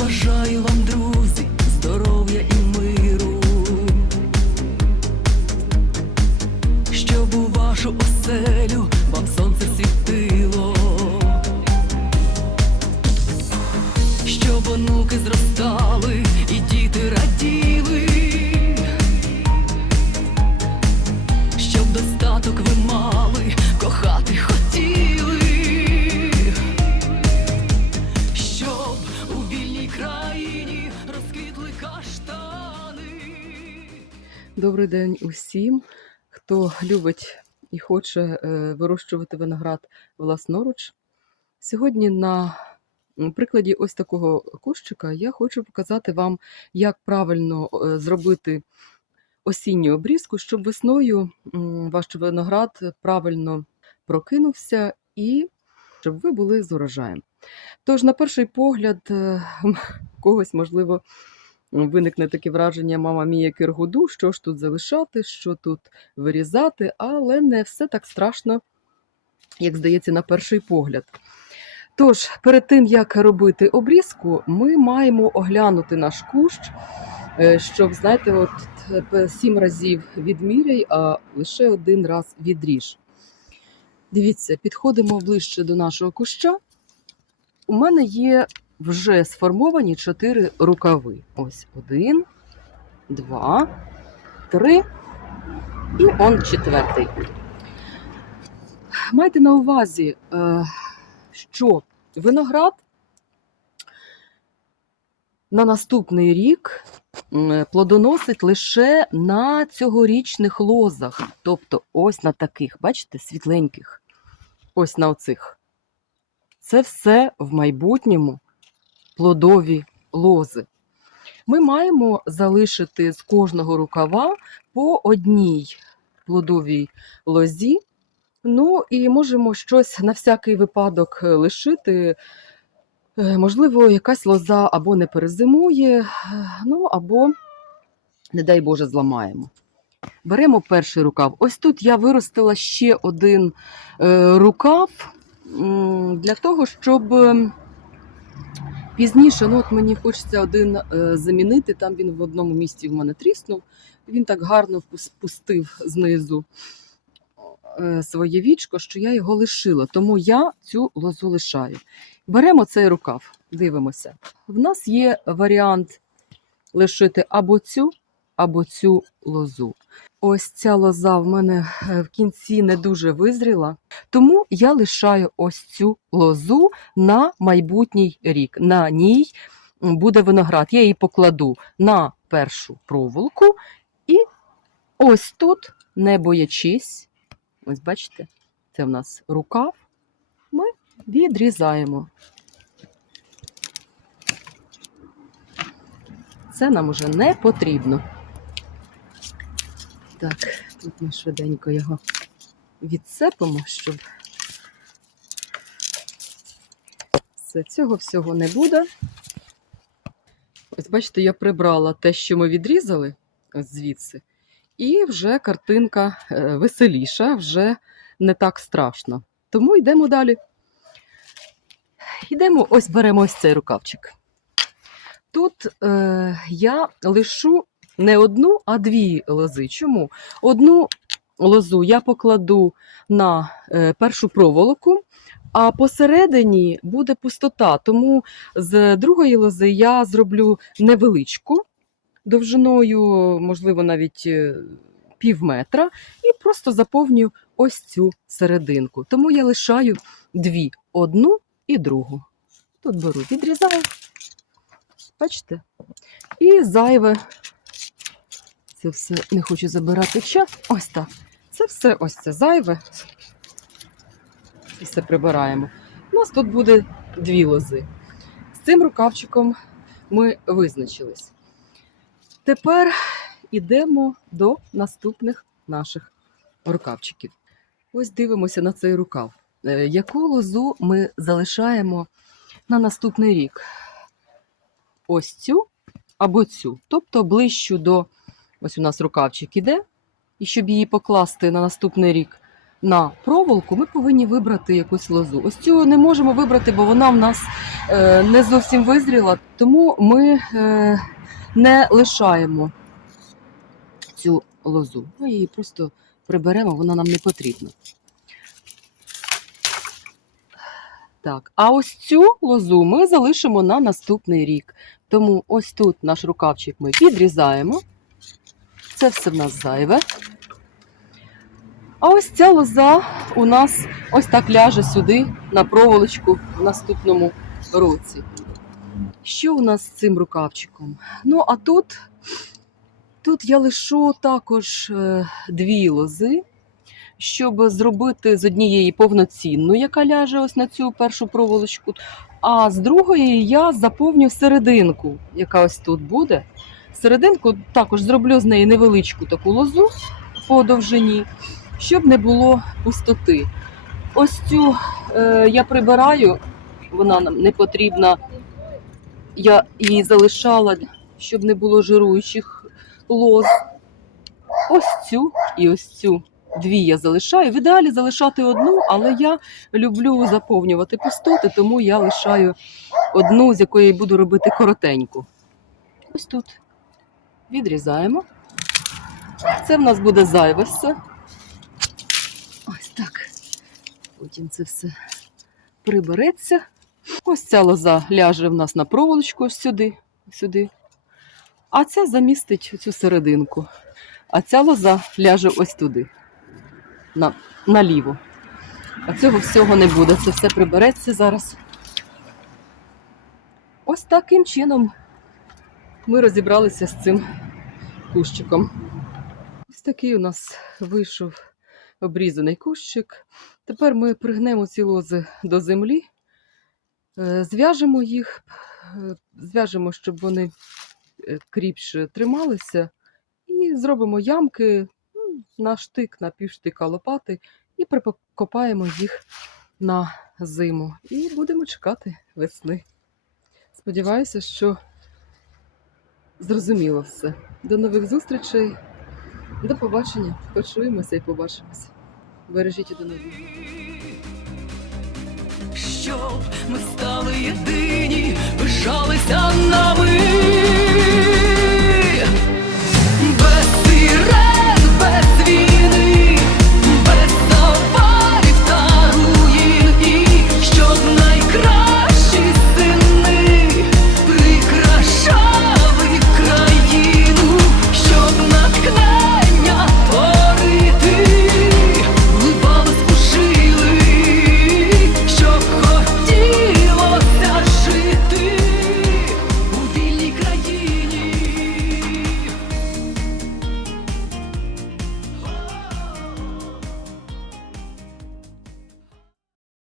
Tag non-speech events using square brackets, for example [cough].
Бажаю вам, друзі, здоров'я і миру, щоб у вашу оселю вам сонце світило, щоб онуки зростали і діти раділи, щоб достаток ви мали, Добрий день усім, хто любить і хоче е, вирощувати виноград власноруч. Сьогодні на прикладі ось такого кущика я хочу показати вам, як правильно зробити осінню обрізку, щоб весною ваш виноград правильно прокинувся і щоб ви були з урожаєм. Тож, на перший погляд, е, [laughs] когось, можливо, виникне таке враження, мама мія киргуду, що ж тут залишати, що тут вирізати, але не все так страшно, як здається, на перший погляд. Тож, перед тим, як робити обрізку, ми маємо оглянути наш кущ, е, щоб, знаєте, от сім разів відміряй, а лише один раз відріж. Дивіться, підходимо ближче до нашого куща. У мене є вже сформовані чотири рукави. Ось один, два, три і он четвертий. Майте на увазі, е, що виноград на наступний рік плодоносить лише на цьогорічних лозах. Тобто ось на таких, бачите, світленьких. Ось на оцих. Це все в майбутньому плодові лози. Ми маємо залишити з кожного рукава по одній плодовій лозі. Ну і можемо щось на всякий випадок е, лишити. Е, Можливо, якась лоза або не перезимує, е, ну або, не дай Боже, зламаємо. Беремо перший рукав. Ось тут я виростила ще один рукав для того, щоб пізніше, ну от мені хочеться один е, замінити. Там він в одному місці в мене тріснув. Він так гарно впустив знизу е, своє вічко, що я його лишила. Тому я цю лозу лишаю. Беремо цей рукав, дивимося. В нас є варіант лишити або цю, або цю лозу. Ось ця лоза в мене е, в кінці не дуже визріла, тому я лишаю ось цю лозу на майбутній рік. На ній буде виноград. Я її покладу на першу проволоку і ось тут, не боячись, ось бачите, це в нас рукав, ми відрізаємо. Це нам уже не потрібно. Так, тут ми швиденько його відцепимо, щоб все, цього всього не буде. Ось бачите, я прибрала те, що ми відрізали ось звідси, і вже картинка е, веселіша, вже не так страшно. Тому йдемо далі. Йдемо, ось беремо ось цей рукавчик. Тут е, я лишу не одну, а дві лози. Чому? Одну лозу я покладу на е, першу проволоку, а посередині буде пустота. Тому з другої лози я зроблю невеличку довжиною, можливо, навіть е, пів метра, і просто заповню ось цю серединку. Тому я лишаю дві: одну і другу. Тут беру, відрізаю. Бачите? І зайве. Це все не хочу забирати час. Ось так. Це все ось це зайве. І все прибираємо. У нас тут буде дві лози. З цим рукавчиком ми визначились. Тепер йдемо до наступних наших рукавчиків. Ось дивимося на цей рукав. Е, Яку лозу ми залишаємо на наступний рік? Ось цю або цю. Тобто ближчу до ось у нас рукавчик іде, і щоб її покласти на наступний рік, на проволоку, ми повинні вибрати якусь лозу. Ось цю не можемо вибрати, бо вона в нас е, не зовсім визріла, тому ми е, не лишаємо цю лозу. Ми її просто приберемо, вона нам не потрібна. Так, а ось цю лозу ми залишимо на наступний рік. Тому ось тут наш рукавчик ми відрізаємо. Це все в нас зайве. А ось ця лоза у нас ось так ляже сюди на проволочку в наступному році. Що у нас з цим рукавчиком? Ну, а тут, тут я лишу також е, дві лози, щоб зробити з однієї повноцінну, яка ляже ось на цю першу проволочку, а з другої я заповню серединку, яка ось тут буде. Серединку також зроблю з неї невеличку таку лозу по довжині, щоб не було пустоти. Ось цю е, я прибираю, вона нам не потрібна. Я її залишала, щоб не було жируючих лоз. Ось цю і ось цю. Дві я залишаю. В ідеалі залишати одну, але я люблю заповнювати пустоти, тому я лишаю одну, з якої буду робити коротеньку. Ось тут відрізаємо. Це в нас буде зайве все. Ось так. Потім це все прибереться. Ось ця лоза ляже в нас на проволочку ось сюди, сюди. А ця замістить цю серединку. А ця лоза ляже ось туди, на, наліво. А цього всього не буде. Це все прибереться зараз. Ось таким чином ми розібралися з цим кущиком. Ось такий у нас вийшов обрізаний кущик. Тепер ми пригнемо ці лози до землі, е, зв'яжемо їх, е, зв'яжемо, щоб вони е, кріпше трималися, і зробимо ямки ну, на штик, на півштика лопати, і прикопаємо їх на зиму. І будемо чекати весни. Сподіваюся, що зрозуміло все. До нових зустрічей. До побачення. Почуємося і побачимося. Бережіть один одного. Щоб ми стали єдині, пишалися нами.